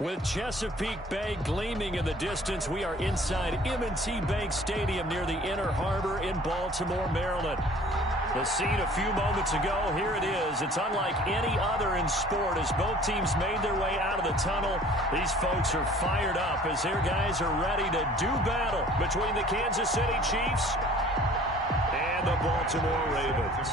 With Chesapeake Bay gleaming in the distance, we are inside M&T Bank Stadium near the Inner Harbor in Baltimore, Maryland. The scene a few moments ago, here it is. It's unlike any other in sport as both teams made their way out of the tunnel. These folks are fired up as their guys are ready to do battle between the Kansas City Chiefs and the Baltimore Ravens.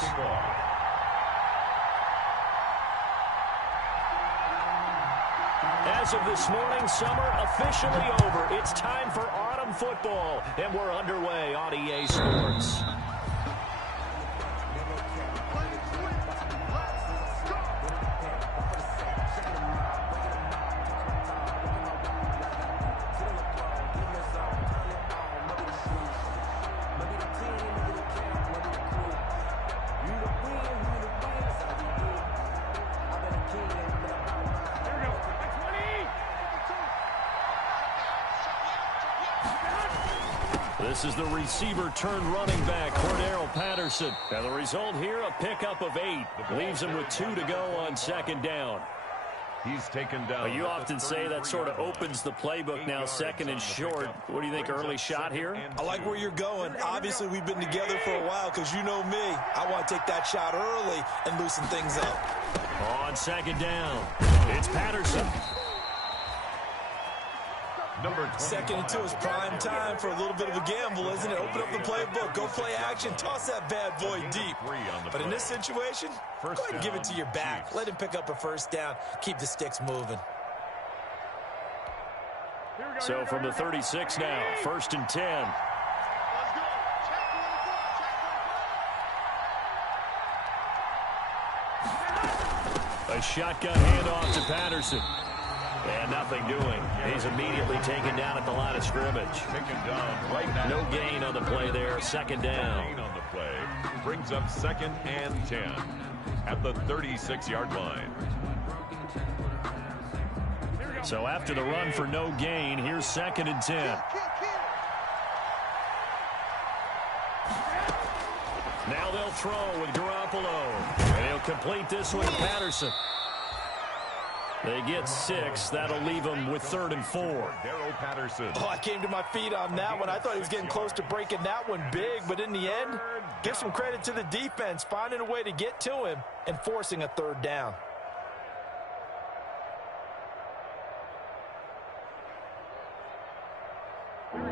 As of this morning, summer officially over. It's time for autumn football, and we're underway on EA Sports. This is the receiver turned running back, Cordero Patterson. And the result here, a pickup of 8. Leaves him with 2 to go on second down. He's taken down. Well, you often say that sort of opens the playbook now, second and short. What do you think, early shot here? I like where you're going. Obviously, we've been together for a while because you know me. I want to take that shot early and loosen things up. On second down, it's Patterson. Second and 2 is prime time for a little bit of a gamble, isn't it? Open up the playbook, go play action, toss that bad boy deep. But in this situation, go ahead and give it to your back. Let him pick up a first down. Keep the sticks moving. So from the 36 now, 1st and 10. A shotgun handoff to Patterson. And nothing doing. He's immediately taken down at the line of scrimmage. Taken down right now. No gain on the play there. Second down. Gain on the play. Brings up 2nd and 10 at the 36-yard line. So after the run for no gain, here's 2nd and 10. Now they'll throw with Garoppolo. And he'll complete this one to Patterson. They get 6. That'll leave them with 3rd and 4. Patterson. Oh, I came to my feet on that one. I thought he was getting close to breaking that one big, but in the end, give some credit to the defense, finding a way to get to him and forcing a 3rd down.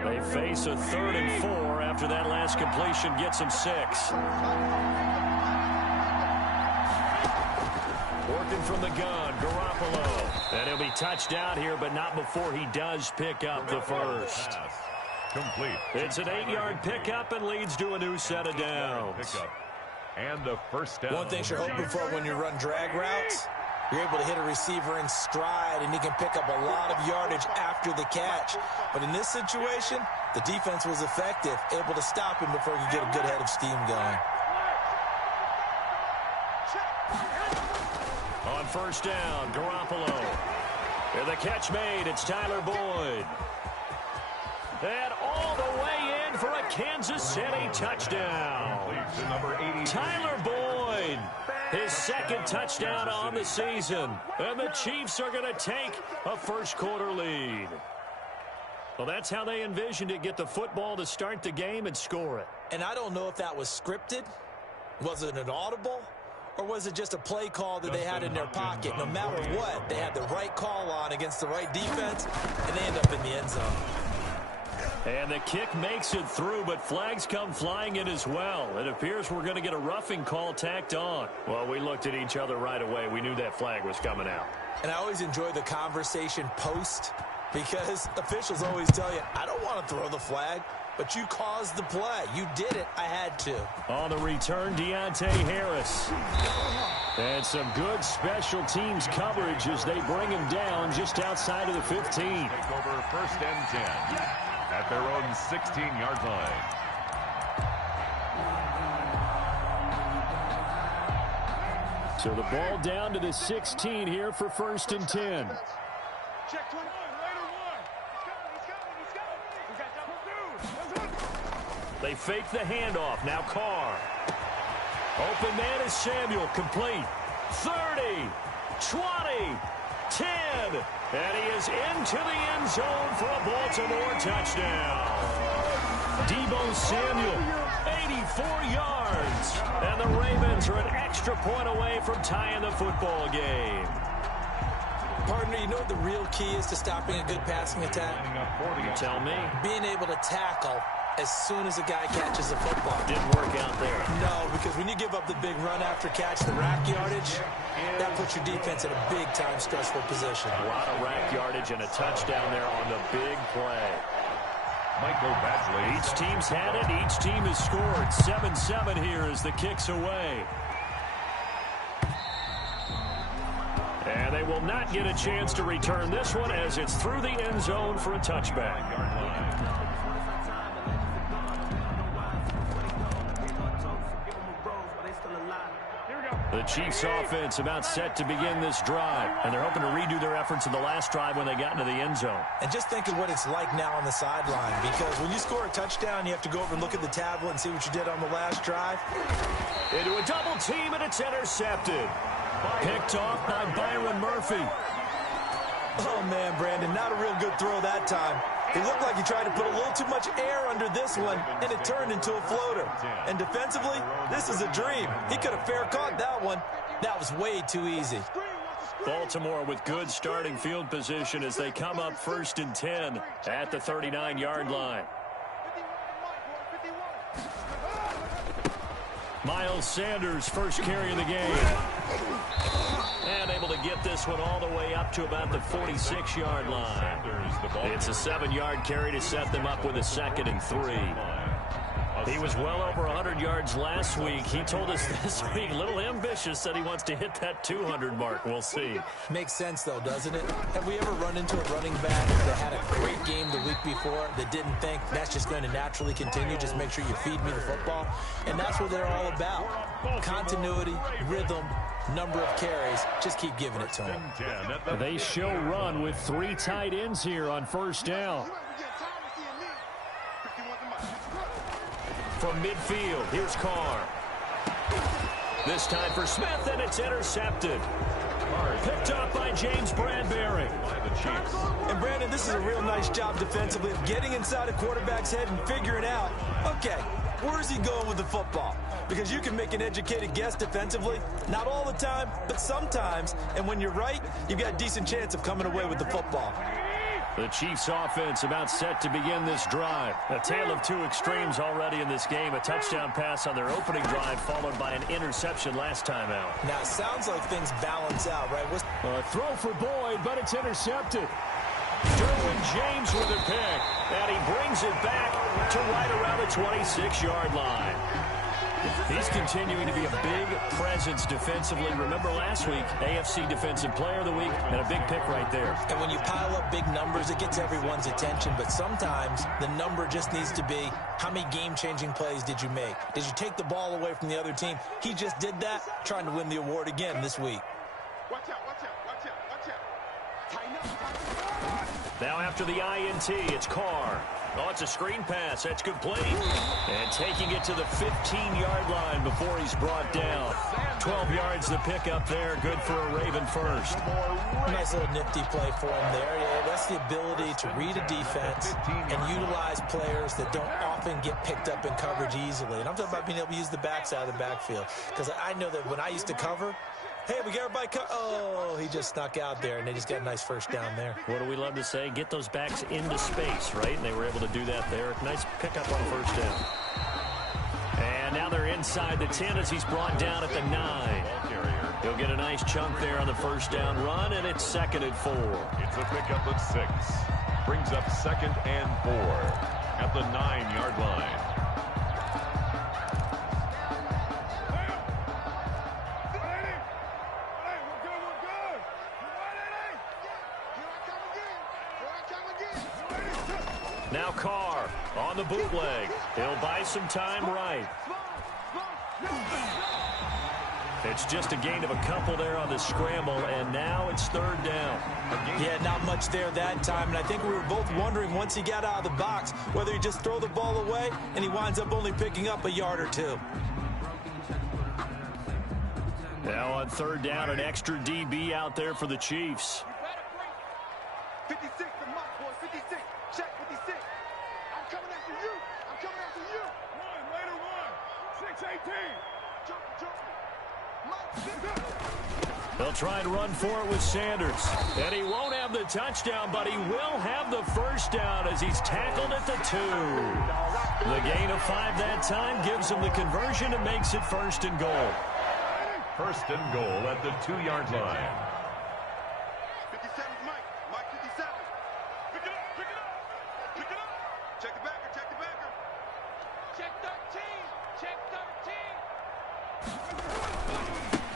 They face a 3rd and 4 after that last completion gets them 6. Working from the gun, Garoppolo. And he'll be touched out here, but not before he does pick up the first. Complete. It's an 8-yard pickup and leads to a new set of downs. And the first down. One thing you're hoping for when you run drag routes, you're able to hit a receiver in stride, and he can pick up a lot of yardage after the catch. But in this situation, the defense was effective, able to stop him before he could get a good head of steam going. On first down, Garoppolo. And the catch made, it's Tyler Boyd. And all the way in for a Kansas City touchdown. Tyler Boyd, his 2nd touchdown on the season. And the Chiefs are going to take a first-quarter lead. Well, that's how they envisioned it, get the football to start the game and score it. And I don't know if that was scripted. Was it an audible? Or was it just a play call that they had in their pocket? No matter what, they had the right call on against the right defense, and they end up in the end zone. And the kick makes it through, but flags come flying in as well. It appears we're going to get a roughing call tacked on. Well, we looked at each other right away. We knew that flag was coming out. And I always enjoy the conversation post, because officials always tell you, I don't want to throw the flag. But you caused the play. You did it. I had to. On the return, Deontay Harris. And some good special teams coverage as they bring him down just outside of the 15. Take over 1st and 10 at their own 16-yard line. So the ball down to the 16 here for 1st and 10. Check 21. They fake the handoff. Now Carr. Open man is Samuel. Complete. 30. 20. 10. And he is into the end zone for a Baltimore touchdown. Deebo Samuel, 84 yards. And the Ravens are an extra point away from tying the football game. Partner, you know what the real key is to stopping a good passing attack? You tell me. Being able to tackle as soon as a guy catches the football. Didn't work out there. No, because when you give up the big run after catch, the rack yardage, that puts your defense in a big-time stressful position. A lot of rack yardage and a touchdown there on the big play. Michael Badgley. Each team's had it. Each team has scored. 7-7 here as the kick's away. And they will not get a chance to return this one as it's through the end zone for a touchback. The Chiefs offense about set to begin this drive, and they're hoping to redo their efforts in the last drive when they got into the end zone. And just think of what it's like now on the sideline, because when you score a touchdown, you have to go over and look at the tablet and see what you did on the last drive. Into a double team, and it's intercepted. Picked off by Byron Murphy. Oh, man, Brandon, not a real good throw that time. He looked like he tried to put a little too much air under this one, and it turned into a floater. And defensively, this is a dream. He could have fair caught that one. That was way too easy. Baltimore with good starting field position as they come up 1st and 10 at the 39-yard line. Miles Sanders, first carry of the game. And able to get this one all the way up to about the 46-yard line. It's a 7-yard carry to set them up with a 2nd and 3. He was well over 100 yards last week. He told us this week, a little ambitious, that he wants to hit that 200 mark. We'll see. Makes sense, though, doesn't it? Have we ever run into a running back that had a great game the week before that didn't think that's just going to naturally continue? Just make sure you feed me the football. And that's what they're all about. Continuity, rhythm, number of carries. Just keep giving it to them. They show run with 3 tight ends here on 1st down. From midfield, here's Carr. This time for Smith, and it's intercepted. Picked up by James Bradbury. And Brandon, this is a real nice job defensively of getting inside a quarterback's head and figuring out, okay, where is he going with the football? Because you can make an educated guess defensively. Not all the time, but sometimes. And when you're right, you've got a decent chance of coming away with the football. The Chiefs offense about set to begin this drive. A tale of two extremes already in this game. A touchdown pass on their opening drive followed by an interception last time out. Now, it sounds like things balance out, right? Throw for Boyd, but it's intercepted. Derwin James with a pick, and he brings it back to right around the 26-yard line. He's continuing to be a big presence defensively. Remember last week, AFC Defensive Player of the Week, and a big pick right there. And when you pile up big numbers, it gets everyone's attention. But sometimes the number just needs to be, how many game-changing plays did you make? Did you take the ball away from the other team? He just did that, trying to win the award again this week. Watch out, watch out, watch out, watch out. Tighten up. Now after the INT, it's Carr. Oh, it's a screen pass. That's complete. And taking it to the 15-yard line before he's brought down. 12 yards to pick up there. Good for a Raven first. Nice little nifty play for him there. Yeah, that's the ability to read a defense and utilize players that don't often get picked up in coverage easily. And I'm talking about being able to use the backside of the backfield. Because I know that when I used to cover, hey, we got everybody oh, he just snuck out there, and they just got a nice first down there. What do we love to say? Get those backs into space, right? And they were able to do that there. Nice pickup on first down. And now they're inside the 10 as he's brought down at the 9. He'll get a nice chunk there on the first down run, and it's 2nd and 4. It's a pickup of 6. Brings up 2nd and 4 at the 9-yard line. Now Carr on the bootleg. He'll buy some time right. It's just a gain of a couple there on the scramble, and now it's 3rd down. Yeah, not much there that time, and I think we were both wondering once he got out of the box whether he just throw the ball away and he winds up only picking up a yard or 2. Now on 3rd down, an extra DB out there for the Chiefs. 56, the mark, boy, 56. Check 56. I'm coming after you. I'm coming after you. Later one. 6-18. Jump. They'll try and run for it with Sanders. And he won't have the touchdown, but he will have the first down as he's tackled at the 2. The gain of 5 that time gives him the conversion and makes it 1st and goal. 1st and goal at the 2-yard line. 57 's Mike. Mike 57. Pick it up. Check the backer. Check 13. Check 13.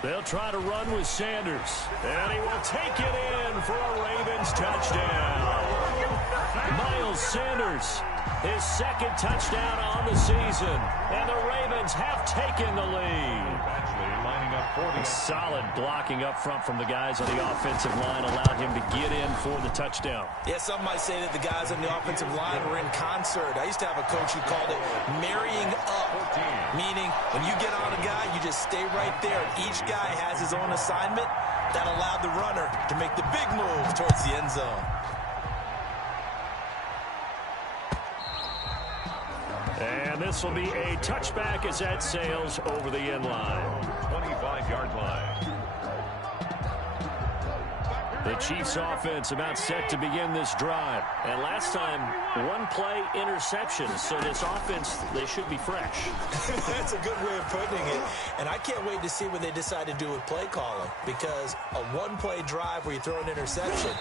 They'll try to run with Sanders. And he will take it in for a Ravens touchdown. Miles Sanders, his 2nd touchdown on the season. And the Ravens have taken the lead. Lining up for the solid blocking up front from the guys on the offensive line allowed him to get in for the touchdown. Yeah, some might say that the guys on the offensive line were in concert. I used to have a coach who called it marrying up, meaning when you get on a guy, you just stay right there. Each guy has his own assignment. That allowed the runner to make the big move towards the end zone. And this will be a touchback as that sails over the end line. 25-yard line. The Chiefs offense about set to begin this drive. And last time, 1-play interception. So this offense, they should be fresh. That's a good way of putting it. And I can't wait to see what they decide to do with play calling. Because a 1-play drive where you throw an interception,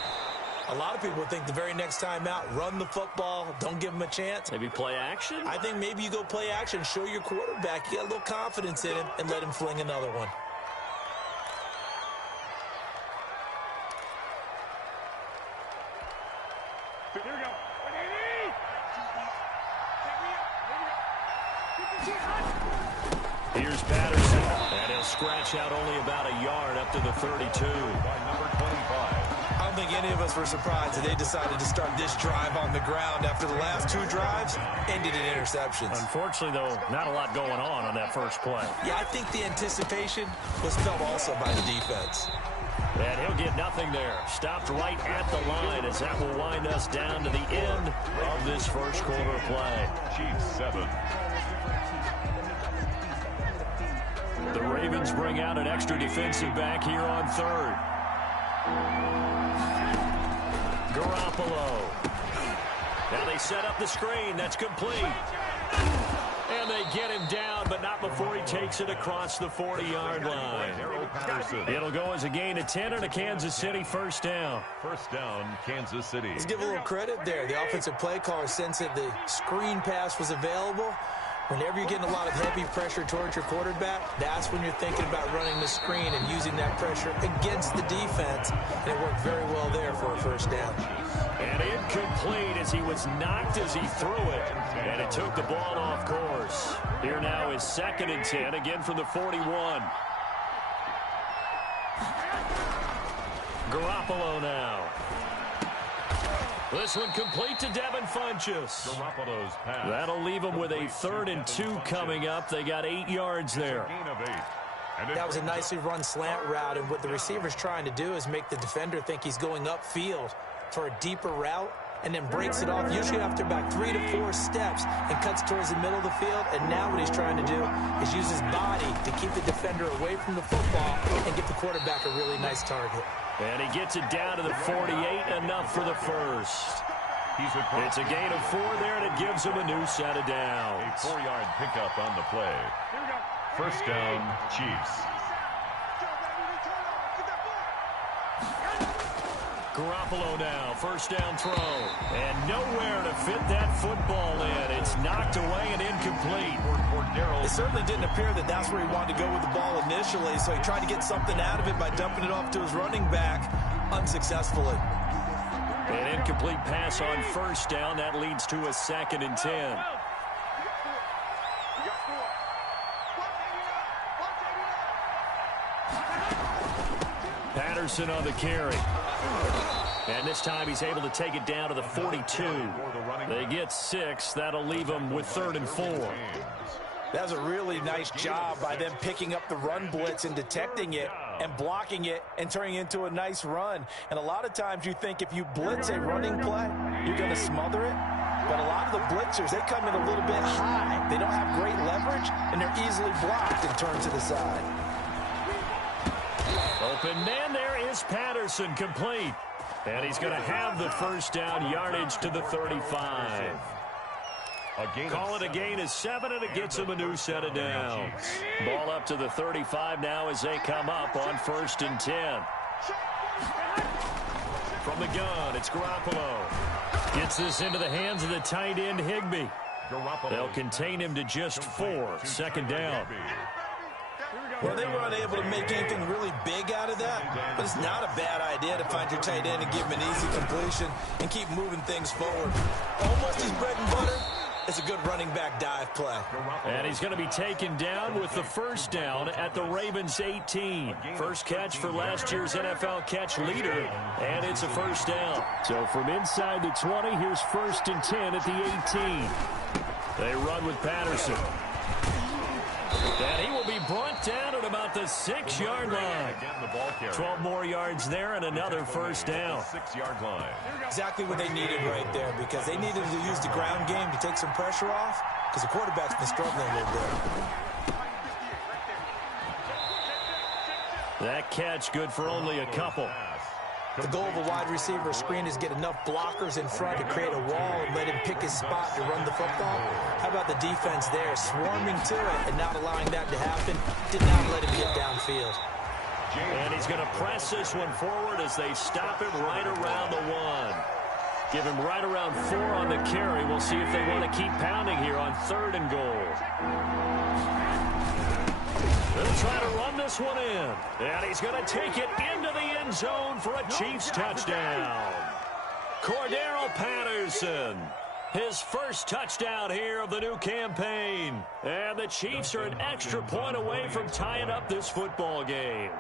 a lot of people think the very next time out, run the football, don't give them a chance. Maybe play action? I think maybe you go play action, show your quarterback, you got a little confidence in him, and let him fling another one. Here we go. Here's Patterson. And he'll scratch out only about a yard up to the 32. By number 25. I don't think any of us were surprised that they decided to start this drive on the ground after the last 2 drives ended in interceptions. Unfortunately, though, not a lot going on that first play. Yeah, I think the anticipation was felt also by the defense. And he'll get nothing there. Stopped right at the line as that will wind us down to the end of this first quarter play. Chiefs 7. The Ravens bring out an extra defensive back here on 3rd. Garoppolo. Now they set up the screen. That's complete. And they get him down, but not before he takes it across the 40-yard line. It'll go as a gain of 10 and a Kansas City first down. First down, Kansas City. Let's give a little credit there. The offensive play caller sensed that the screen pass was available. Whenever you're getting a lot of heavy pressure towards your quarterback, that's when you're thinking about running the screen and using that pressure against the defense. And it worked very well there for a first down. And incomplete as he was knocked as he threw it. And it took the ball off course. Here now is 2nd and 10, again from the 41. Garoppolo now. This one complete to Devin Funchess. Garoppolo's pass. That'll leave them with a 3rd and 2 coming up. They got 8 yards there. Gain of 8. And That was a nicely run slant route, and what the receiver's trying to do is make the defender think he's going upfield for a deeper route, and then breaks it off, usually after about 3 to 4 steps, and cuts towards the middle of the field. And now what he's trying to do is use his body to keep the defender away from the football and get the quarterback a really nice target. And he gets it down to the 48, enough for the first. It's a gain of 4 there, and it gives him a new set of downs. A 4-yard pickup on the play. First down, Chiefs. Garoppolo now, first down throw. And nowhere to fit that football in. It's knocked away and incomplete. It certainly didn't appear that that's where he wanted to go with the ball initially, so he tried to get something out of it by dumping it off to his running back unsuccessfully. An incomplete pass on first down. That leads to a 2nd and 10. Patterson on the carry. And this time he's able to take it down to the 42. They get 6. That'll leave them with 3rd and 4. That was a really nice job by them picking up the run blitz and detecting it. and blocking it and turning it into a nice run. And a lot of times you think if you blitz a running play, you're going to smother it. But a lot of the blitzers, they come in a little bit high. They don't have great leverage, and they're easily blocked and turned to the side. Open man, there is Patterson, complete. And he's going to have the first down, yardage to the 35. Call it a gain of 7, and it gets him a new set of downs. Ball up to the 35 now as they come up on 1st and 10. From the gun, it's Garoppolo. Gets this into the hands of the tight end, Higbee. They'll contain him to just 4. 2nd down. Well, they were unable to make anything really big out of that, but it's not a bad idea to find your tight end and give him an easy completion and keep moving things forward. Almost his bread and butter. It's a good running back dive play. And he's going to be taken down with the first down at the Ravens 18. First catch for last year's NFL catch leader, and it's a first down. So from inside the 20, here's 1st and 10 at the 18. They run with Patterson. And he will be brought down at about the 6-yard line. 12 more yards there and another first down. 6-yard line. Exactly what they needed right there, because they needed to use the ground game to take some pressure off, because the quarterback's been struggling a little bit. That catch good for only a couple. The goal of a wide receiver screen is get enough blockers in front to create a wall and let him pick his spot to run the football. How about the defense there, swarming to it and not allowing that to happen? Did not let him get downfield. And he's going to press this one forward as they stop him right around the 1. Give him right around 4 on the carry. We'll see if they want to keep pounding here on 3rd and goal. They'll try to run this one in. And he's going to take it into the end zone for a Chiefs touchdown. Cordero Patterson, his first touchdown here of the new campaign. And the Chiefs are an extra point away from tying up this football game.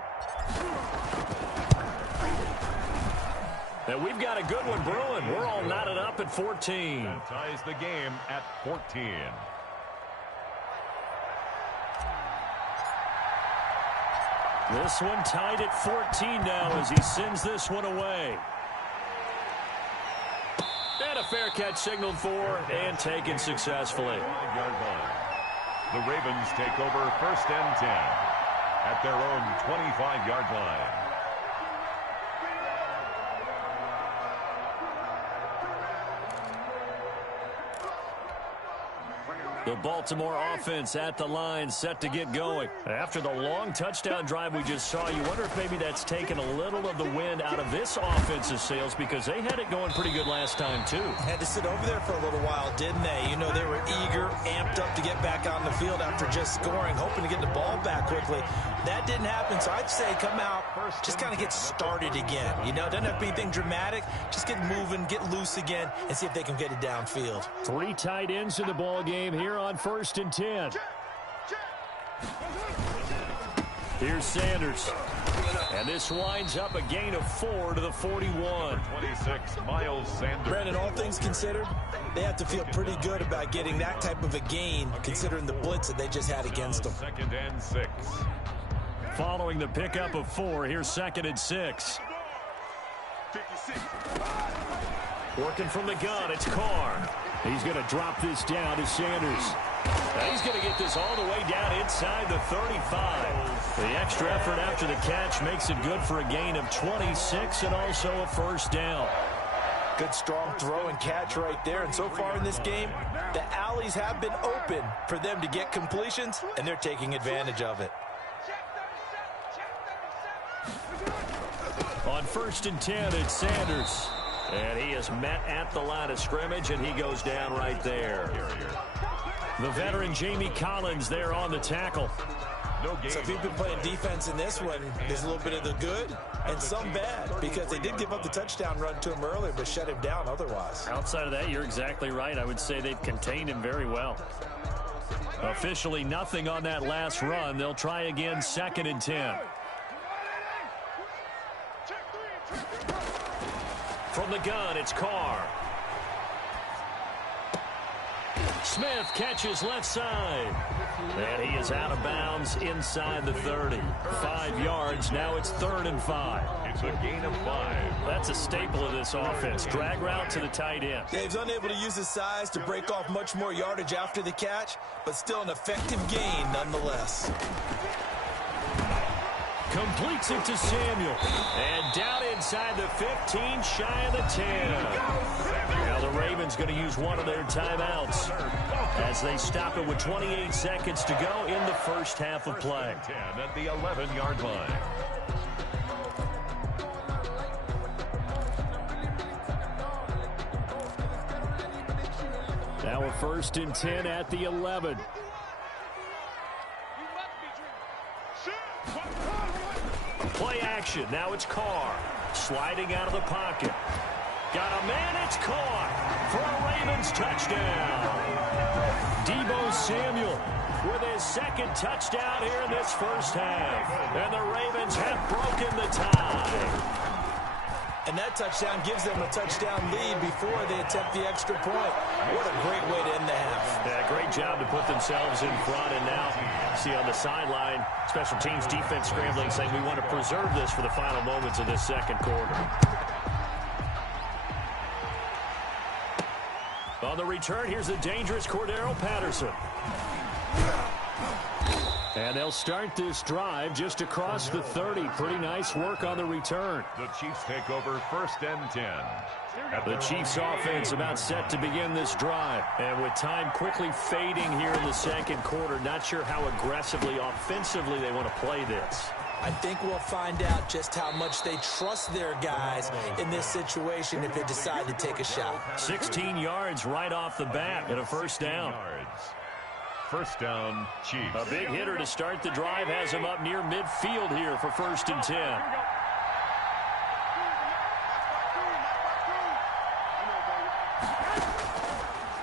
And we've got a good one brewing. We're all knotted up at 14. That ties the game at 14. This one tied at 14 now as he sends this one away. And a fair catch signaled for and taken successfully. The Ravens take over 1st and 10 at their own 25-yard line. The Baltimore offense at the line, set to get going. After the long touchdown drive we just saw, you wonder if maybe that's taken a little of the wind out of this offense's sails, because they had it going pretty good last time, too. Had to sit over there for a little while, didn't they? You know, they were eager, amped up to get back on the field after just scoring, hoping to get the ball back quickly. That didn't happen, so I'd say come out, just kind of get started again. You know, doesn't have to be anything dramatic. Just get moving, get loose again, and see if they can get it downfield. 3 tight ends in the ball game here on 1st and 10. Here's Sanders. And this winds up a gain of 4 to the 41. 26, Miles Sanders. Brandon, all things considered, they have to feel pretty good about getting that type of a gain, considering the blitz that they just had against them. 2nd and 6. Following the pickup of 4, here's 2nd and 6. Working from the gun, it's Carr. He's going to drop this down to Sanders. Now he's going to get this all the way down inside the 35. The extra effort after the catch makes it good for a gain of 26 and also a first down. Good strong throw and catch right there. And so far in this game, the alleys have been open for them to get completions, and they're taking advantage of it. On 1st and 10, it's Sanders. And he is met at the line of scrimmage, and he goes down right there. The veteran Jamie Collins there on the tackle. So if you've been playing defense in this one, there's a little bit of the good and some bad, because they did give up the touchdown run to him earlier, but shut him down otherwise. Outside of that, you're exactly right. I would say they've contained him very well. Officially nothing on that last run. They'll try again 2nd and 10. From the gun, it's Carr. Smith catches left side. And he is out of bounds inside the 30. 5 yards. Now it's 3rd and 5. It's a gain of 5. That's a staple of this offense. Drag route to the tight end. Yeah, he's unable to use his size to break off much more yardage after the catch, but still an effective gain nonetheless. Completes it to Samuel. And down inside the 15, shy of the 10. Now the Ravens going to use one of their timeouts as they stop it with 28 seconds to go in the first half of play. 10 at the 11-yard line. Now a 1st and 10 at the 11. Play action. Now it's Carr. Sliding out of the pocket. Got a man. It's caught for a Ravens touchdown. Deebo Samuel with his 2nd touchdown here in this first half. And the Ravens have broken the tie. And that touchdown gives them a touchdown lead before they attempt the extra point. What a great way to end the half. Yeah, great job to put themselves in front. And now, see on the sideline, special teams defense scrambling, saying we want to preserve this for the final moments of this second quarter. On the return, here's the dangerous Cordero Patterson. And they'll start this drive just across the 30. Pretty nice work on the return. The Chiefs take over 1st and 10. The Chiefs offense about set to begin this drive. And with time quickly fading here in the second quarter, not sure how aggressively, offensively they want to play this. I think we'll find out just how much they trust their guys in this situation if they decide to take a shot. 16 yards right off the bat and a 1st down. 1st down, Chiefs. A big hitter to start the drive has him up near midfield here for 1st and 10.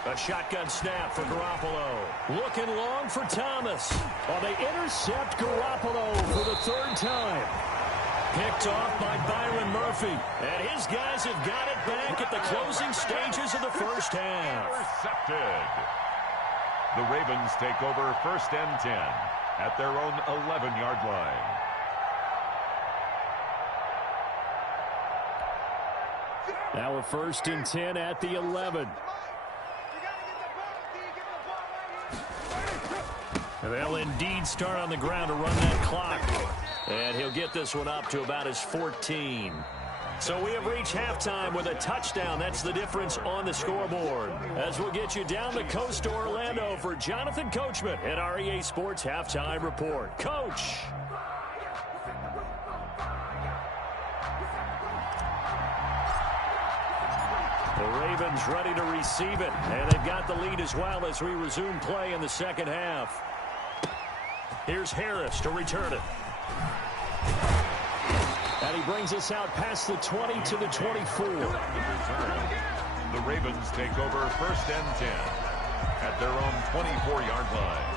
A shotgun snap for Garoppolo. Looking long for Thomas. Oh, they intercept Garoppolo for the 3rd time. Picked off by Byron Murphy. And his guys have got it back at the closing stages of the first half. Intercepted. The Ravens take over 1st and 10 at their own 11-yard line. Now a 1st and 10 at the 11. They'll indeed start on the ground to run that clock. And he'll get this one up to about his 14. So we have reached halftime with a touchdown. That's the difference on the scoreboard. As we'll get you down the coast to Orlando for Jonathan Coachman at our EA Sports Halftime Report. Coach. The Ravens ready to receive it. And they've got the lead as well as we resume play in the second half. Here's Harris to return it. And he brings us out past the 20 to the 24. The Ravens take over 1st and 10 at their own 24-yard line.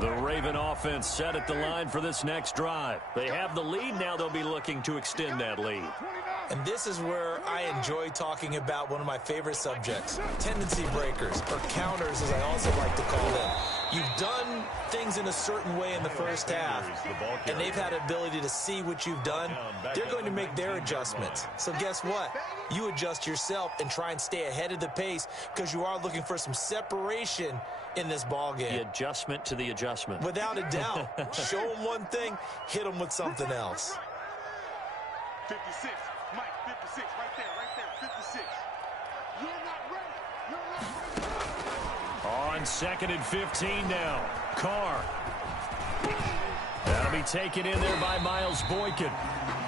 The Raven offense set at the line for this next drive. They have the lead. Now they'll be looking to extend that lead. And this is where I enjoy talking about one of my favorite subjects, tendency breakers, or counters as I also like to call them. You've done things in a certain way in the first half, and they've had ability to see what you've done. They're going to make their adjustments. So guess what? You adjust yourself and try and stay ahead of the pace because you are looking for some separation in this ball game. The adjustment to the adjustment. Without a doubt. Show them one thing, hit them with something else. 56, Mike, 56, right there, 56. You're not ready. On 2nd and 15 now. Carr. That'll be taken in there by Miles Boykin.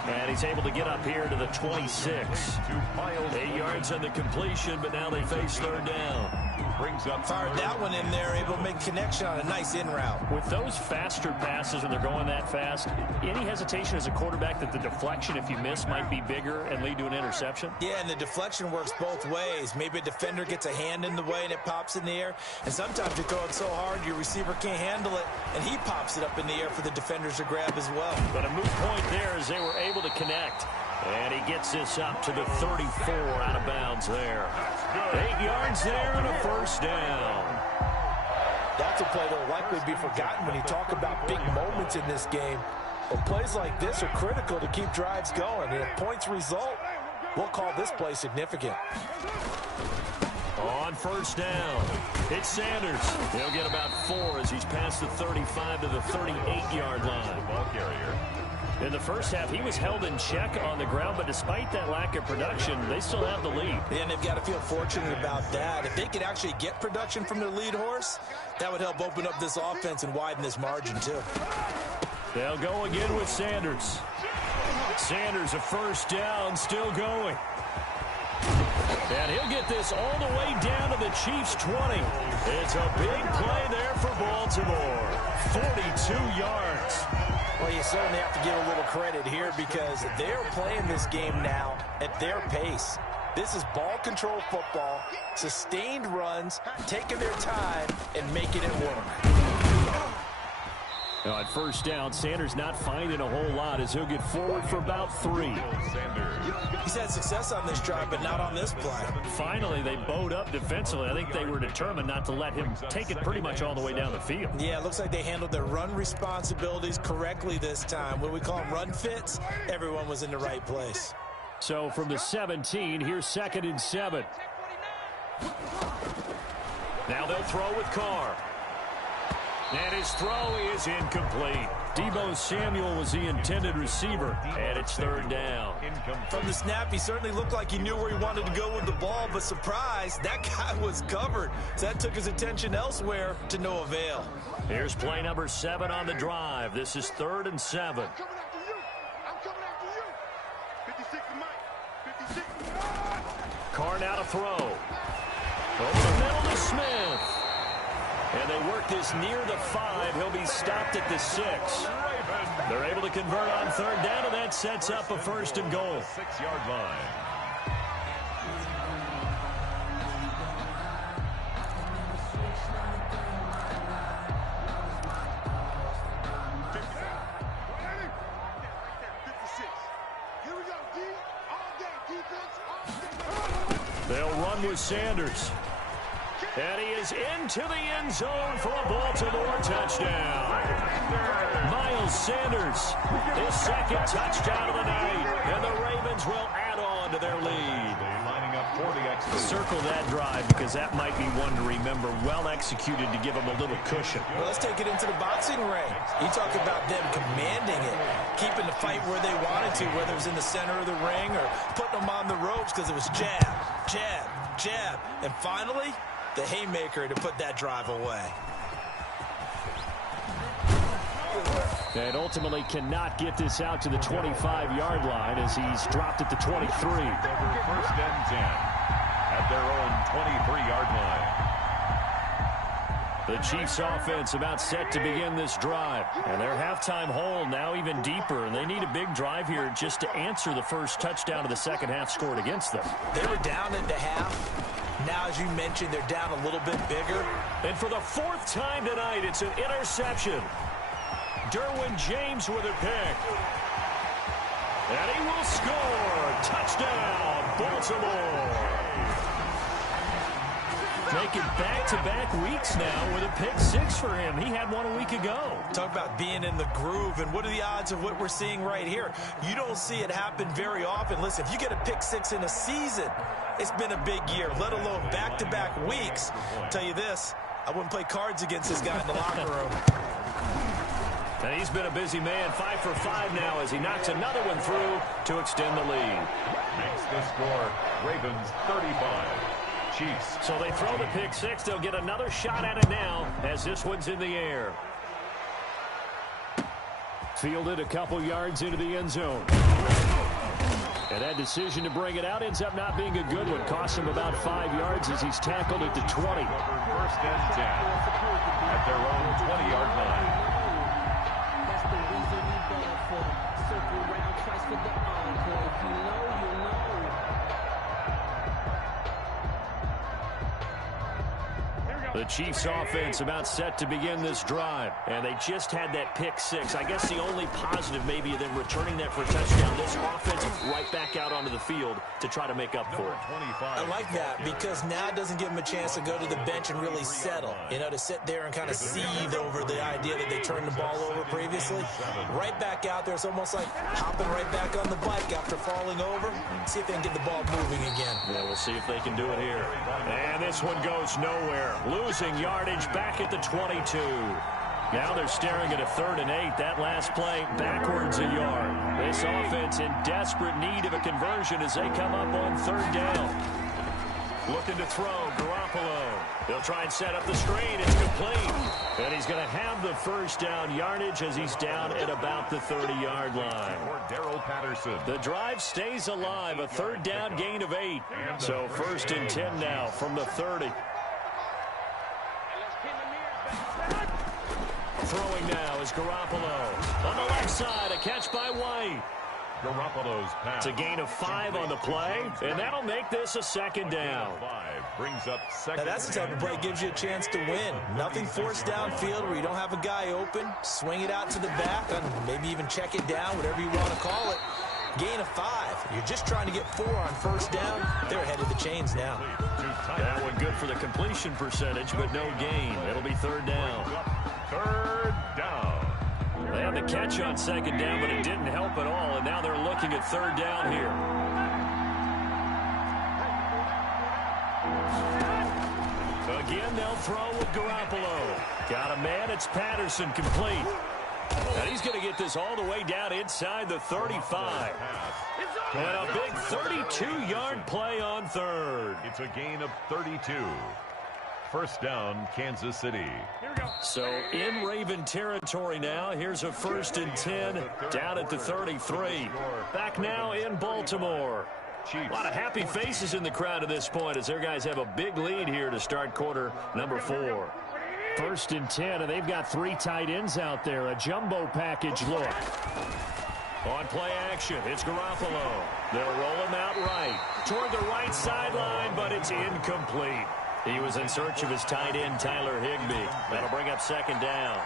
And he's able to get up here to the 26. 8 yards on the completion, but now they face 3rd down. Brings up Fired that one in there, able to make connection on a nice in route. With those faster passes when they're going that fast, any hesitation as a quarterback that the deflection, if you miss, might be bigger and lead to an interception? Yeah, and the deflection works both ways. Maybe a defender gets a hand in the way and it pops in the air. And sometimes you throw it so hard your receiver can't handle it, and he pops it up in the air for the defenders to grab as well. But a moot point there as they were able to connect. And he gets this up to the 34 out of bounds there. 8 yards there and a first down. That's a play that will likely be forgotten when you talk about big moments in this game. But plays like this are critical to keep drives going. And if points result, we'll call this play significant. On first down, it's Sanders. He'll get about 4 as he's past the 35 to the 38-yard line. Ball carrier. In the first half, he was held in check on the ground, but despite that lack of production, they still have the lead. And they've got to feel fortunate about that. If they could actually get production from their lead horse, that would help open up this offense and widen this margin, too. They'll go again with Sanders. Sanders, a first down, still going. And he'll get this all the way down to the Chiefs' 20. It's a big play there for Baltimore. 42 yards. Well, you certainly have to give a little credit here because they're playing this game now at their pace. This is ball control football, sustained runs, taking their time, and making it work. Now at first down, Sanders not finding a whole lot as he'll get forward for about 3. He's had success on this drive, but not on this play. Finally, they bowed up defensively. I think they were determined not to let him take it pretty much all the way down the field. Yeah, it looks like they handled their run responsibilities correctly this time. When we call them run fits, everyone was in the right place. So from the 17, here's 2nd and 7. Now they'll throw with Carr. And his throw is incomplete. Deebo Samuel was the intended receiver, and it's 3rd down. From the snap, he certainly looked like he knew where he wanted to go with the ball, but surprise, that guy was covered. So that took his attention elsewhere to no avail. Here's play number 7 on the drive. This is 3rd and 7. I'm coming after you. I'm coming after you. 56 to Mike. 56. Carr now to throw. Over the middle to Smith. And they work this near the 5. He'll be stopped at the 6. They're able to convert on 3rd down, and that sets up a 1st and goal. 6-yard line. They'll run with Sanders. And he is into the end zone for a Baltimore touchdown. Miles Sanders, his 2nd touchdown of the night. And the Ravens will add on to their lead. Lining up for the extra. Circle that drive because that might be one to remember. Well executed to give them a little cushion. Well, let's take it into the boxing ring. You talk about them commanding it, keeping the fight where they wanted to, whether it was in the center of the ring or putting them on the ropes because it was jab, jab, jab. And finally, the haymaker to put that drive away. And ultimately cannot get this out to the 25-yard line as he's dropped at the 23. 1st and 10 at their own 23-yard line. The Chiefs offense about set to begin this drive. And their halftime hole now even deeper. And they need a big drive here just to answer the first touchdown of the second half scored against them. They were down at the half. Now, as you mentioned, they're down a little bit bigger. And for the 4th time tonight, it's an interception. Derwin James with a pick. And he will score. Touchdown, Baltimore. Making back-to-back weeks now with a pick 6 for him. He had one a week ago. Talk about being in the groove, and what are the odds of what we're seeing right here? You don't see it happen very often. Listen, if you get a pick 6 in a season, it's been a big year, let alone back-to-back weeks. I'll tell you this, I wouldn't play cards against this guy in the locker room. And he's been a busy man, 5 for 5 now as he knocks another one through to extend the lead. Makes the score Ravens 35. Chiefs. So they throw the pick 6. They'll get another shot at it now as this one's in the air. Fielded a couple yards into the end zone. And that decision to bring it out ends up not being a good one. Costs him about 5 yards as he's tackled at the 20. 1st and 10 at their own 20-yard line. That's the reason we ball for. Circle round twice for the encore. If you know, you know. The Chiefs offense about set to begin this drive. And they just had that pick six. I guess the only positive maybe of them returning that for a touchdown. This offense right back out onto the field to try to make up for it. I like that because now it doesn't give them a chance to go to the bench and really settle. You know, to sit there and kind of seethe over the idea that they turned the ball over previously. Right back out there. It's almost like hopping right back on the bike after falling over. See if they can get the ball moving again. Yeah, we'll see if they can do it here. And this one goes nowhere. Losing yardage back at the 22. Now they're staring at a 3rd and 8. That last play backwards a yard. This offense in desperate need of a conversion as they come up on 3rd down. Looking to throw, Garoppolo. He'll try and set up the screen. It's complete. And he's going to have the 1st down yardage as he's down at about the 30-yard line. The drive stays alive. A 3rd down gain of 8. So 1st and 10 now from the 30. Throwing now is Garoppolo. On the left side, a catch by White. Garoppolo's pass. It's a gain of 5 on the play, and that'll make this a 2nd down. Brings up 2nd. Now that's the type of play that gives you a chance to win. Nothing forced downfield where you don't have a guy open. Swing it out to the back, and maybe even check it down, whatever you want to call it. Gain of 5. You're just trying to get 4 on 1st down. They're ahead of the chains now. That one good for the completion percentage, but no gain. It'll be 3rd down. 3rd down. They had the catch on 2nd down, but it didn't help at all, and now they're looking at 3rd down here. Again, they'll throw with Garoppolo. Got a man. It's Patterson, complete. And he's going to get this all the way down inside the 35. And a big 32-yard play on 3rd. It's a gain of 32. 1st down, Kansas City. So in Raven territory now. Here's a 1st and 10 down at the 33. Back now in Baltimore. A lot of happy faces in the crowd at this point as their guys have a big lead here to start quarter number 4. 1st and 10, and they've got 3 tight ends out there. A jumbo package look. On play action, it's Garoppolo. They'll roll him out right. Toward the right sideline, but it's incomplete. He was in search of his tight end, Tyler Higbee. That'll bring up 2nd down.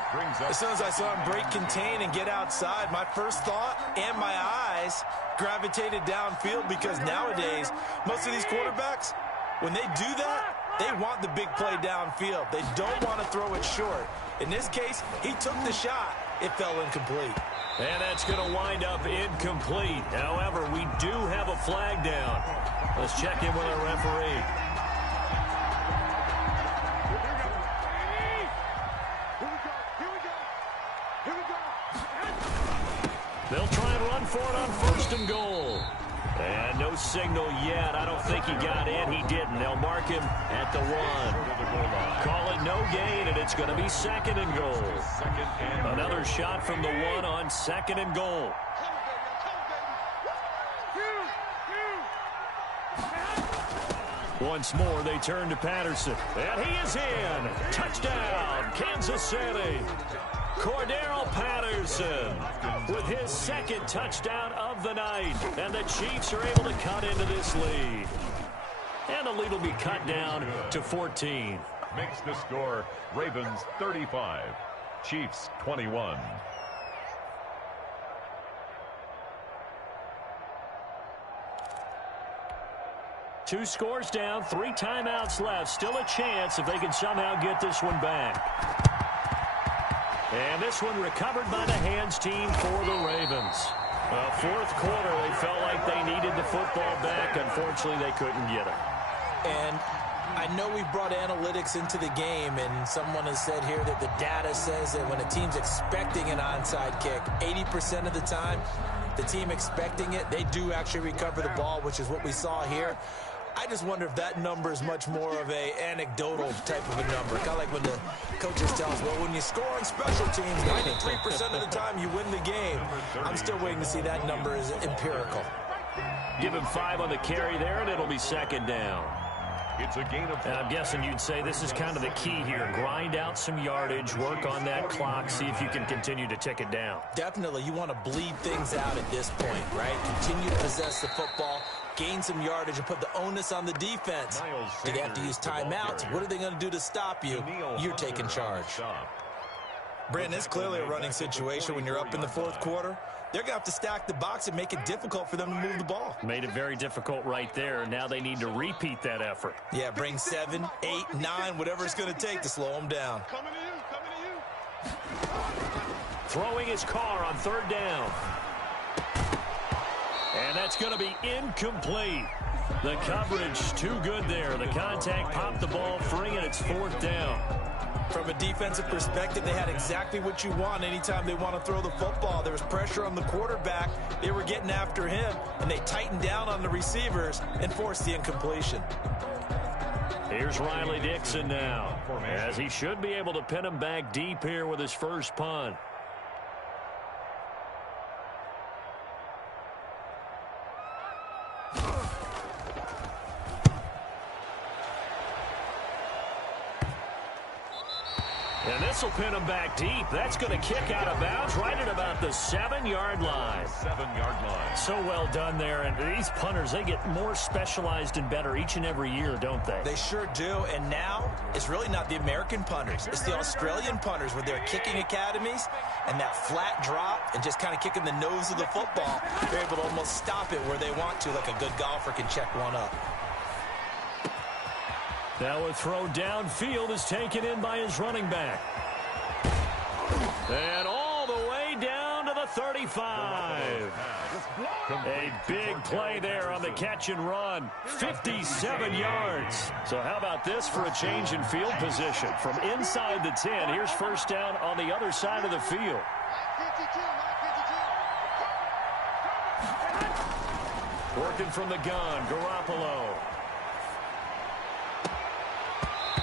As soon as I saw him break contain and get outside, my first thought and my eyes gravitated downfield because nowadays, most of these quarterbacks, when they do that, they want the big play downfield. They don't want to throw it short. In this case, he took the shot. It fell incomplete. And that's going to wind up incomplete. However, we do have a flag down. Let's check in with our referee. They'll try and run for it on 1st and goal. And no signal yet. I don't think he got in. He didn't. They'll mark him at the 1. Call it no gain, and it's going to be 2nd and goal. Another shot from the 1 on 2nd and goal. Once more, they turn to Patterson. And he is in. Touchdown, Kansas City. Cordero Patterson with his 2nd touchdown of the night. And the Chiefs are able to cut into this lead. And the lead will be cut down to 14. Makes the score Ravens 35, Chiefs 21. Two scores down, 3 timeouts left. Still a chance if they can somehow get this one back. And this one recovered by the hands team for the Ravens. 4th quarter, they felt like they needed the football back. Unfortunately, they couldn't get it. And I know we brought analytics into the game, and someone has said here that the data says that when a team's expecting an onside kick, 80% of the time, the team expecting it, they do actually recover the ball, which is what we saw here. I just wonder if that number is much more of a anecdotal type of a number. Kind of like when the coaches tell us, well, when you score on special teams, 93% of the time you win the game. I'm still waiting to see that number is empirical. Give him 5 on the carry there, and it'll be 2nd down. It's a gain of 5. And I'm guessing you'd say this is kind of the key here. Grind out some yardage, work on that clock, see if you can continue to tick it down. Definitely. You want to bleed things out at this point, right? Continue to possess the football. gain some yardage and put the onus on the defense. Do they have to use timeouts? What are they going to do to stop you? You're taking charge. Brandon, it's clearly a running situation when you're up in the fourth quarter. They're going to have to stack the box and make it difficult for them to move the ball. Made it very difficult right there. Now they need to repeat that effort. Yeah, bring 7, 8, 9, whatever it's going to take to slow them down. Coming to you. Throwing his car on third down. And that's going to be incomplete. The coverage too good there. The contact popped the ball free, and it's fourth down. From a defensive perspective, they had exactly what you want anytime they want to throw the football. There was pressure on the quarterback. They were getting after him, and they tightened down on the receivers and forced the incompletion. Here's Riley Dixon now, as he should be able to pin him back deep here with his first punt. And this will pin him back deep. That's going to kick out of bounds right at about the 7-yard line. 7-yard line. So well done there. And these punters, they get more specialized and better each and every year, don't they? They sure do. And now it's really not the American punters. It's the Australian punters with their kicking academies and that flat drop and just kind of kicking the nose of the football. They're able to almost stop it where they want to, like a good golfer can check one up. Now a throw downfield is taken in by his running back. And all the way down to the 35. A big play there on the catch and run. 57 yards. So how about this for a change in field position? From inside the 10, here's first down on the other side of the field. Working from the gun, Garoppolo.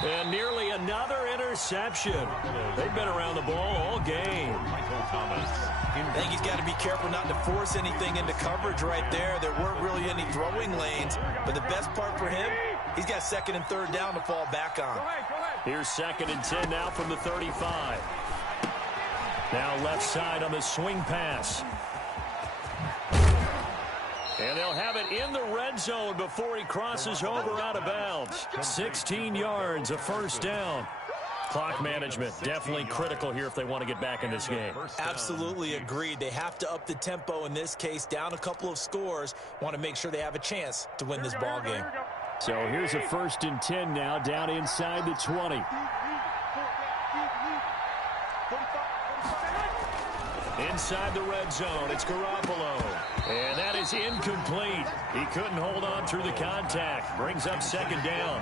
And nearly another interception. They've been around the ball all game. I think he's got to be careful not to force anything into coverage right there. There weren't really any throwing lanes. But the best part for him, he's got second and third down to fall back on. Here's second and 10 now from the 35. Now left side on the swing pass. And they'll have it in the red zone before he crosses over out of bounds. 16 yards, a first down. Clock management definitely critical here if they want to get back in this game. Absolutely agreed. They have to up the tempo in this case, down a couple of scores. Want to make sure they have a chance to win this ball game. So here's a first and 10 now, down inside the 20. Inside the red zone, it's Garoppolo. And that is incomplete. He couldn't hold on through the contact. Brings up second down.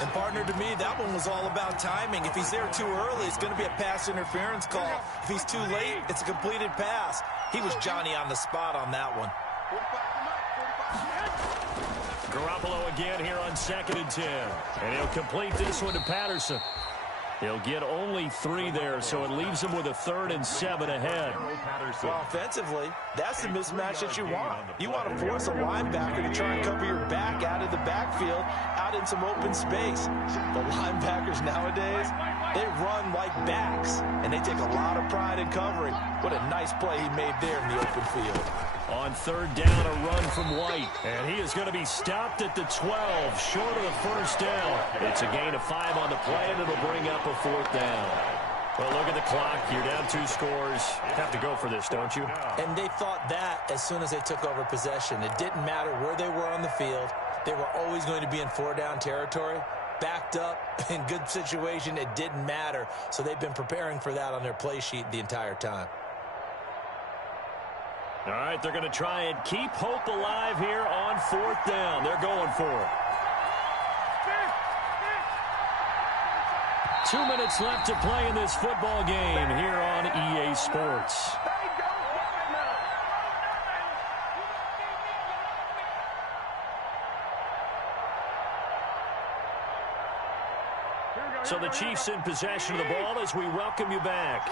And partner, to me, that one was all about timing. If he's there too early, it's going to be a pass interference call. If he's too late, it's a completed pass. He was Johnny on the spot on that one. Garoppolo again here on second and 10. And he'll complete this one to Patterson. He'll get only 3 there, so it leaves him with a 3rd and 7 ahead. Well, offensively, that's the mismatch that you want. You want to force a linebacker to try and cover your back out of the backfield, out in some open space. The linebackers nowadays, they run like backs, and they take a lot of pride in covering. What a nice play he made there in the open field. On third down, a run from White. And he is going to be stopped at the 12, short of the first down. It's a gain of 5 on the play, and it'll bring up a 4th down. Well, look at the clock. You're down 2 scores. Have to go for this, don't you? And they thought that as soon as they took over possession. It didn't matter where they were on the field. They were always going to be in 4-down territory. Backed up, in good situation, it didn't matter. So they've been preparing for that on their play sheet the entire time. All right, they're going to try and keep hope alive here on 4th down. They're going for it. 2 minutes left to play in this football game here on EA Sports. So the Chiefs in possession of the ball as we welcome you back.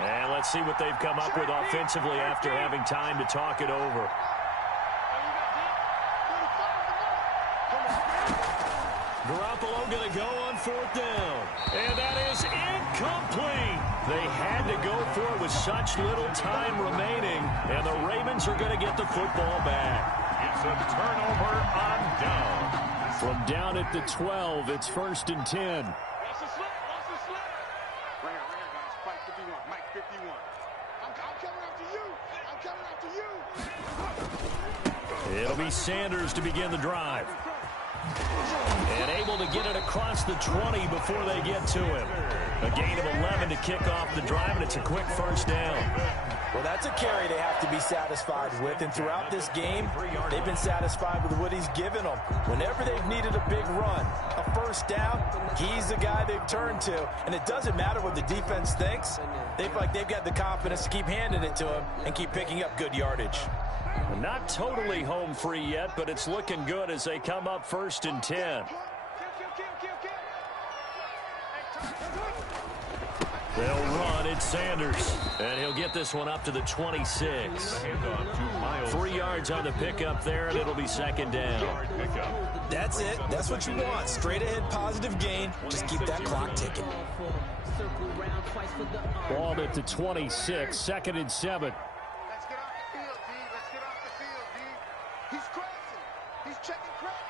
And let's see what they've come up with offensively after having time to talk it over. Garoppolo going to go on 4th down. And that is incomplete. They had to go for it with such little time remaining. And the Ravens are going to get the football back. It's a turnover on down. From down at the 12, it's 1st and 10. Lost the slip. Right here, guys. Mike 51. Mike 51. I'm coming after you. It'll be Sanders to begin the drive. And able to get it across the 20 before they get to him. A gain of 11 to kick off the drive, and it's a quick 1st down. Well, that's a carry they have to be satisfied with, and throughout this game, they've been satisfied with what he's given them. Whenever they've needed a big run, a 1st down, he's the guy they've turned to. And it doesn't matter what the defense thinks. They feel like they've got the confidence to keep handing it to him and keep picking up good yardage. Not totally home free yet, but it's looking good as they come up 1st and 10. They'll run. It's Sanders. And he'll get this one up to the 26. 3 yards on the pickup there, and it'll be 2nd down. That's it. That's what you want. Straight ahead positive gain. Just keep that clock ticking. Ball at the 26. 2nd and 7. Let's get off the field, D. Let's get off the field, D. He's crashing. He's checking crack.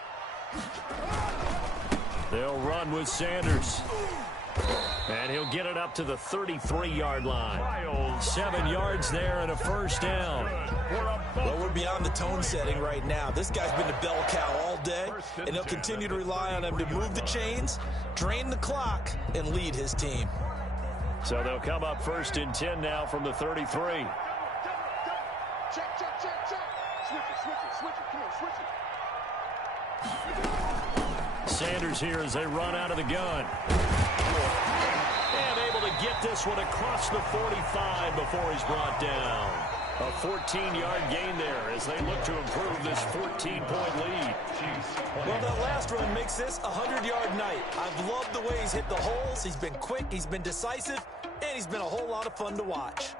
They'll run with Sanders. And he'll get it up to the 33-yard line. 7 yards there and a 1st down. Well, we're beyond the tone setting right now. This guy's been a bell cow all day, and he'll continue to rely on him to move the chains, drain the clock, and lead his team. So they'll come up 1st and 10 now from the 33. Check. Switch it. Come on, switch it. Sanders here as they run out of the gun. And able to get this one across the 45 before he's brought down. A 14-yard gain there as they look to improve this 14-point lead. Well, that last run makes this a 100-yard night. I've loved the way he's hit the holes. He's been quick, he's been decisive, and he's been a whole lot of fun to watch.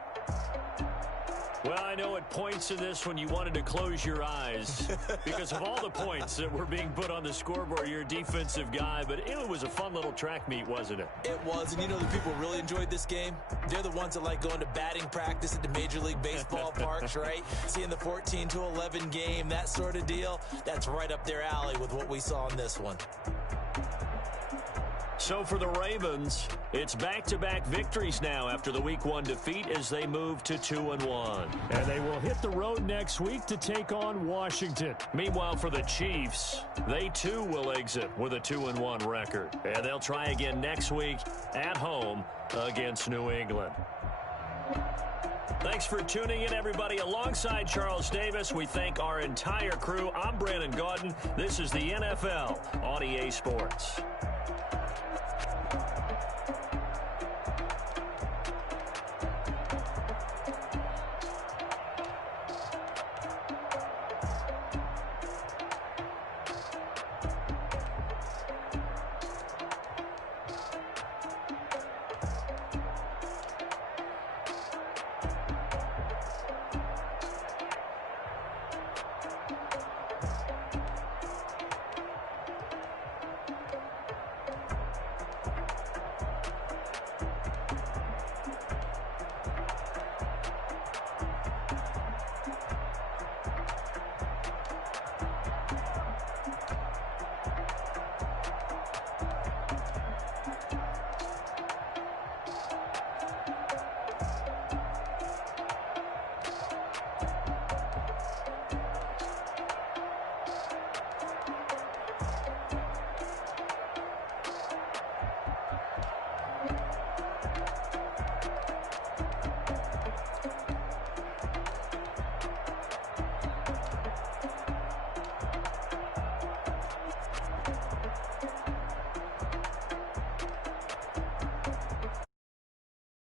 Well, I know at points in this when you wanted to close your eyes because of all the points that were being put on the scoreboard. You're a defensive guy, but it was a fun little track meet, wasn't it? It was, and you know the people really enjoyed this game? They're the ones that like going to batting practice at the Major League Baseball parks, right? Seeing the 14-11 game, that sort of deal. That's right up their alley with what we saw in this one. So for the Ravens, it's back-to-back victories now after the Week 1 defeat as they move to 2-1. And they will hit the road next week to take on Washington. Meanwhile, for the Chiefs, they too will exit with a 2-1 record. And they'll try again next week at home against New England. Thanks for tuning in, everybody. Alongside Charles Davis, we thank our entire crew. I'm Brandon Gaudin. This is the NFL on EA Sports.